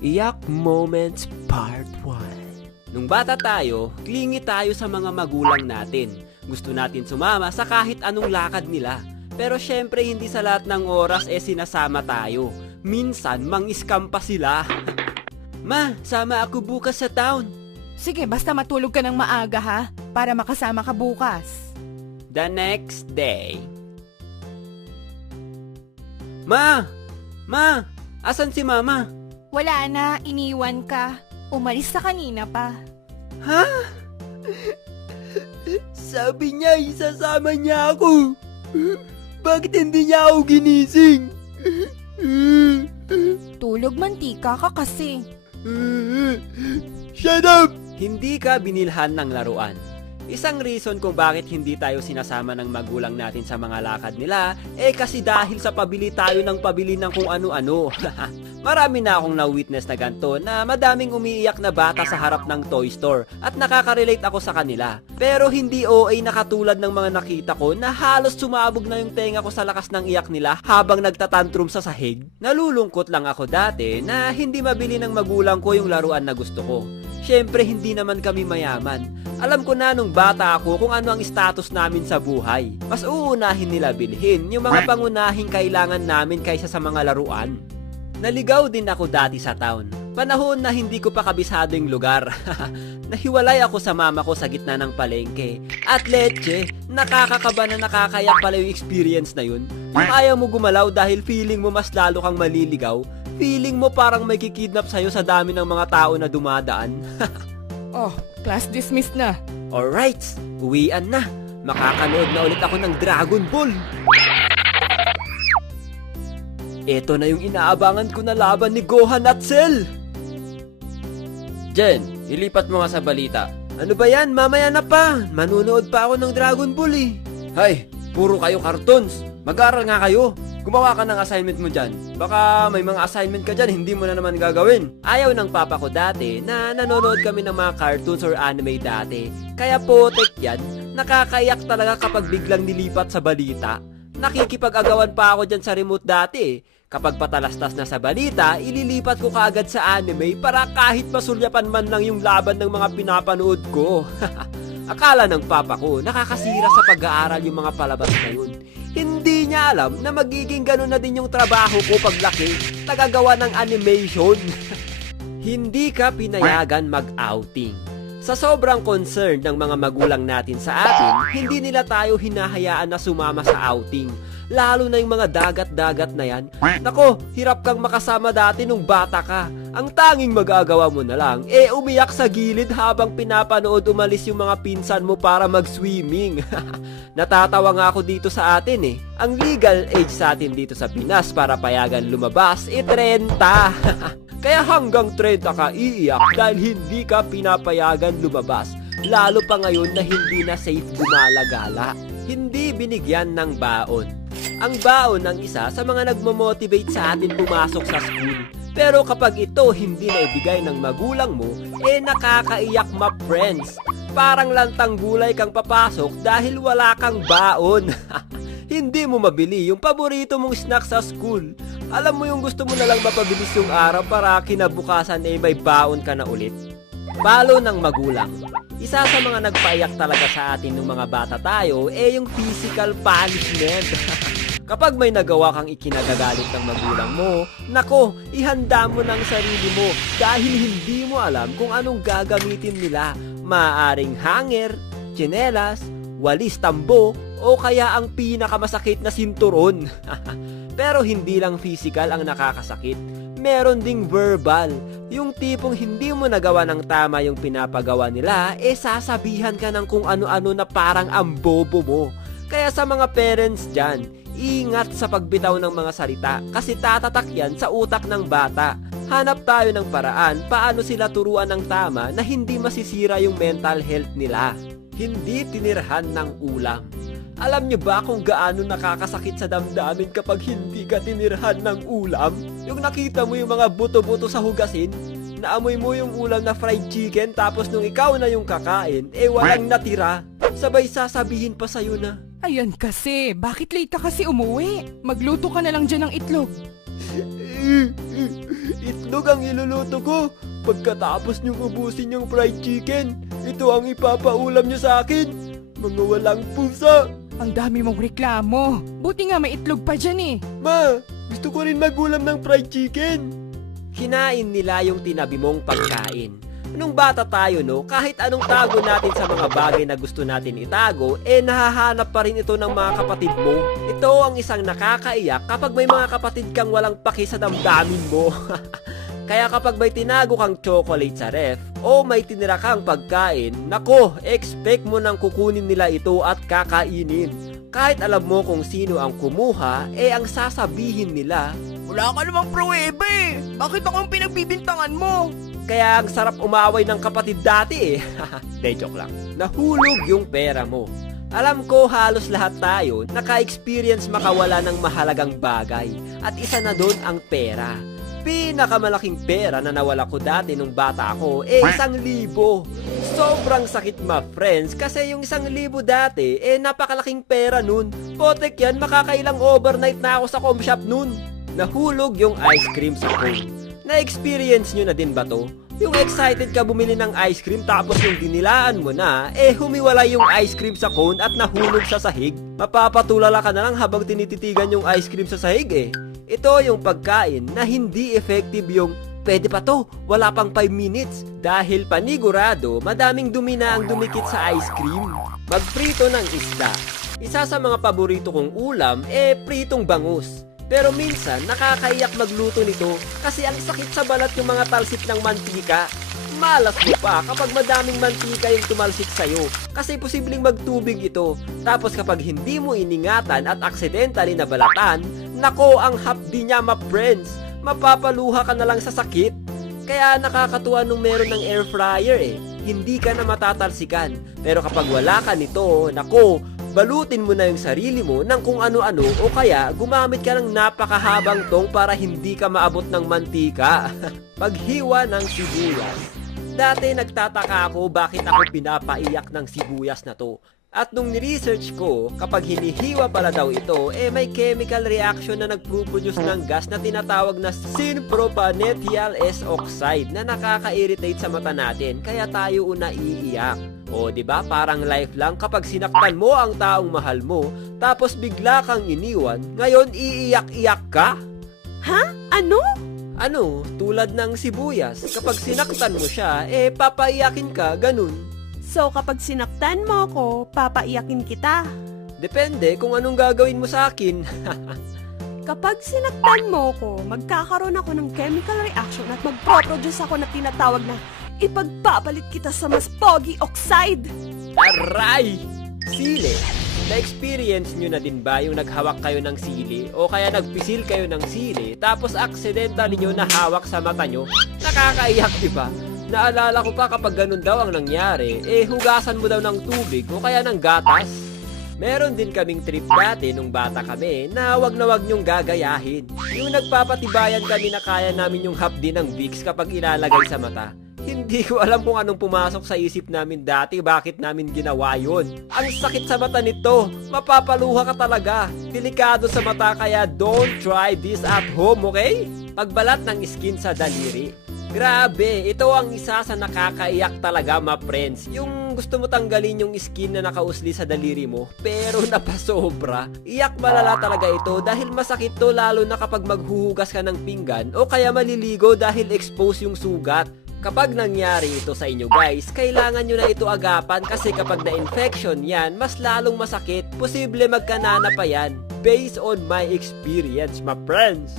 Iyak Moments Part 1. Nung bata tayo, clingy tayo sa mga magulang natin. Gusto natin sumama sa kahit anong lakad nila. Pero syempre hindi sa lahat ng oras sinasama tayo. Minsan mang-scam pa sila. Ma, sama ako bukas sa town. Sige, basta matulog ka ng maaga ha, para makasama ka bukas. The next day. Ma! Ma! Asan si Mama? Wala na, iniwan ka. Umalis sa kanina pa. Ha? Sabi niya isasama niya ako. Bakit hindi niya ako ginising? Tulog mantika ka kasi. Shut up! Hindi ka binilhan ng laruan. Isang reason kung bakit hindi tayo sinasama ng magulang natin sa mga lakad nila, kasi dahil sa pabili tayo ng pabili ng kung ano-ano. Marami na akong na-witness na ganito na madaming umiiyak na bata sa harap ng toy store at nakaka-relate ako sa kanila. Pero hindi OA na katulad ng mga nakita ko na halos sumabog na yung tenga ko sa lakas ng iyak nila habang nagtatantrum sa sahig. Nalulungkot lang ako dati na hindi mabili ng magulang ko yung laruan na gusto ko. Siyempre hindi naman kami mayaman. Alam ko na nung bata ako kung ano ang status namin sa buhay. Mas uunahin nila bilhin yung mga pangunahing kailangan namin kaysa sa mga laruan. Naligaw din ako dati sa town. Panahon na hindi ko pa kabisado yung lugar. Nahiwalay ako sa mama ko sa gitna ng palengke. At leche, nakakakaba na nakakayak pala yung experience na yun. Yung ayaw mo gumalaw dahil feeling mo mas lalo kang maliligaw. Feeling mo parang may kikidnap sa'yo sa dami ng mga tao na dumadaan. Oh, class dismissed na. Alright, uwian na. Makakanood na ulit ako ng Dragon Ball. Ito na yung inaabangan ko na laban ni Gohan at Cell. Jen, ilipat mo nga sa balita. Ano ba yan? Mamaya na pa. Manunood pa ako ng Dragon Ball eh. Hay, puro kayo cartoons. Mag-aaral nga kayo. Gumawa ka ng assignment mo dyan. Baka may mga assignment ka dyan, hindi mo na naman gagawin. Ayaw ng papa ko dati na nanonood kami ng mga cartoons or anime dati. Kaya potek yan, nakakaiyak talaga kapag biglang nilipat sa balita. Nakikipag-agawan pa ako dyan sa remote dati eh. Kapag patalastas na sa balita, ililipat ko kaagad sa anime para kahit masulyapan man lang yung laban ng mga pinapanood ko. Akala ng papa ko, nakakasira sa pag-aaral yung mga palabas na yun. Hindi niya alam na magiging ganun na din yung trabaho ko paglaki, tagagawa ng animation. Hindi ka pinayagan mag-outing. Sa sobrang concern ng mga magulang natin sa atin, hindi nila tayo hinahayaan na sumama sa outing. Lalo na yung mga dagat-dagat na yan. Nako, hirap kang makasama dati nung bata ka. Ang tanging magagawa mo na lang, umiyak sa gilid habang pinapanood umalis yung mga pinsan mo para mag-swimming. Natatawa nga ako dito sa atin eh. Ang legal age sa atin dito sa Pinas para payagan lumabas, 30. Kaya hanggang 30 ka iiyak dahil hindi ka pinapayagan lumabas. Lalo pa ngayon na hindi na safe gumalagala. Hindi binigyan ng baon. Ang baon ng isa sa mga nagmo-motivate sa atin pumasok sa school. Pero kapag ito hindi na ibigay ng magulang mo, nakakaiyak ma-friends. Parang lantang gulay kang papasok dahil wala kang baon. Hindi mo mabili yung paborito mong snack sa school. Alam mo yung gusto mo na lang mapabilis yung araw para kinabukasan may baon ka na ulit. Palo ng magulang. Isa sa mga nagpaiyak talaga sa atin nung mga bata tayo yung physical punishment. Kapag may nagawa kang ikinagagalit ng magulang mo, nako, ihanda mo ng sarili mo dahil hindi mo alam kung anong gagamitin nila. Maaring hanger, tsinelas, walis tambo, o kaya ang pinakamasakit na sinturon. Pero hindi lang physical ang nakakasakit, meron ding verbal. Yung tipong hindi mo nagawa ng tama yung pinapagawa nila, sasabihan ka ng kung ano-ano na parang ang bobo mo. Kaya sa mga parents dyan, ingat sa pagbitaw ng mga salita kasi tatatak yan sa utak ng bata. Hanap tayo ng paraan paano sila turuan ng tama na hindi masisira yung mental health nila. Hindi tinirhan ng ulam. Alam niyo ba kung gaano nakakasakit sa damdamin kapag hindi ka tinirhan ng ulam? Yung nakita mo yung mga buto-buto sa hugasin, naamoy mo yung ulam na fried chicken tapos nung ikaw na yung kakain, walang natira. Sabay sasabihin pa sa'yo na, Ayan kasi, bakit late ka kasi umuwi? Magluto ka na lang dyan ng itlog. Itlog ang iluluto ko. Pagkatapos niyong ubusin yung fried chicken, ito ang ipapaulam niyo sa akin. Mga walang pusa. Ang dami mong reklamo. Buti nga may itlog pa dyan eh. Ma, gusto ko rin magulam ng fried chicken. Kinain nila yung tinabi mong pagkain. Nung bata tayo no, kahit anong tago natin sa mga bagay na gusto natin itago, nahahanap pa rin ito ng mga kapatid mo. Ito ang isang nakakaiyak kapag may mga kapatid kang walang paki sa damdamin mo. Kaya kapag may tinago kang chocolate sa ref, o may tinira kang pagkain, nako, expect mo nang kukunin nila ito at kakainin. Kahit alam mo kung sino ang kumuha, ang sasabihin nila, Wala ka namang pruweba eh. Bakit ako ang pinagbibintangan mo? kaya ang sarap umaway ng kapatid dati eh. De, joke lang. Nahulog yung pera mo. Alam ko halos lahat tayo naka-experience makawala ng mahalagang bagay. At isa na doon ang pera. Pinakamalaking pera na nawala ko dati nung bata ako 1,000. Sobrang sakit ma friends kasi yung 1,000 dati napakalaking pera nun. Potek yan, makakailang overnight na ako sa com shop nun. Nahulog yung ice cream sa cone. Na-experience nyo na din ba to? Yung excited ka bumili ng ice cream tapos yung dinilaan mo na, humiwala yung ice cream sa cone at nahulog sa sahig. Mapapatulala ka na lang habang tinititigan yung ice cream sa sahig eh. Ito yung pagkain na hindi effective yung pwede pa to, wala pang 5 minutes. Dahil panigurado, madaming dumi na ang dumikit sa ice cream. Magprito ng isda. Isa sa mga paborito kong ulam, pritong bangus. Pero minsan, nakakaiyak magluto nito kasi ang sakit sa balat yung mga talsik ng mantika. Malas mo pa kapag madaming mantika yung tumalsik sa'yo kasi posibleng magtubig ito. Tapos kapag hindi mo iningatan at aksidentally nabalatan, nako ang hapdi niya ma-friends. Mapapaluha ka na lang sa sakit. Kaya nakakatuwa nung meron ng air fryer hindi ka na matatalsikan. Pero kapag wala ka nito, nako, balutin mo na yung sarili mo ng kung ano-ano o kaya gumamit ka ng napakahabang tong para hindi ka maabot ng mantika. Paghiwa ng sibuyas. Dati nagtataka ako bakit ako pinapaiyak ng sibuyas na to. At nung ni-research ko, kapag hinihiwa pala daw ito, may chemical reaction na nagpo-produce ng gas na tinatawag na synpropanethyl S-oxide na nakaka-irritate sa mata natin, kaya tayo naiiyak. O, di ba? Parang life lang kapag sinaktan mo ang taong mahal mo, tapos bigla kang iniwan, ngayon iiyak-iyak ka? Ha? Ano? Ano? Tulad ng sibuyas. Kapag sinaktan mo siya, papaiyakin ka, ganun. So kapag sinaktan mo ko, papaiyakin kita. Depende kung anong gagawin mo sa akin. Kapag sinaktan mo ko, magkakaroon ako ng chemical reaction at magpo-produce ako na tinatawag na ipagpapalit kita sa mas pogi oxide. Aray! Sili. Na-experience nyo na din ba yung naghawak kayo ng sili o kaya nagpisil kayo ng sili tapos accidentally nyo nahawak sa mata nyo? Nakakaiyak, diba? Naalala ko pa kapag ganun daw ang nangyari, hugasan mo daw ng tubig o kaya ng gatas. Meron din kaming trip dati nung bata kami na wag nyong gagayahin. Yung nagpapatibayan kami na kaya namin yung hapdi ng Vicks kapag ilalagay sa mata. Hindi ko alam kung anong pumasok sa isip namin dati bakit namin ginawa yun. Ang sakit sa mata nito, mapapaluha ka talaga. Delikado sa mata kaya don't try this at home, okay? Pagbalat ng skin sa daliri. Grabe, ito ang isa sa nakakaiyak talaga ma friends. Yung gusto mo tanggalin yung skin na nakausli sa daliri mo, pero napasobra. Iyak malala talaga ito dahil masakit to lalo na kapag maghuhugas ka ng pinggan o kaya maliligo dahil exposed yung sugat. Kapag nangyari ito sa inyo guys, kailangan nyo na ito agapan kasi kapag na-infection yan, mas lalong masakit. Posible magkanana pa yan. Based on my experience, my friends.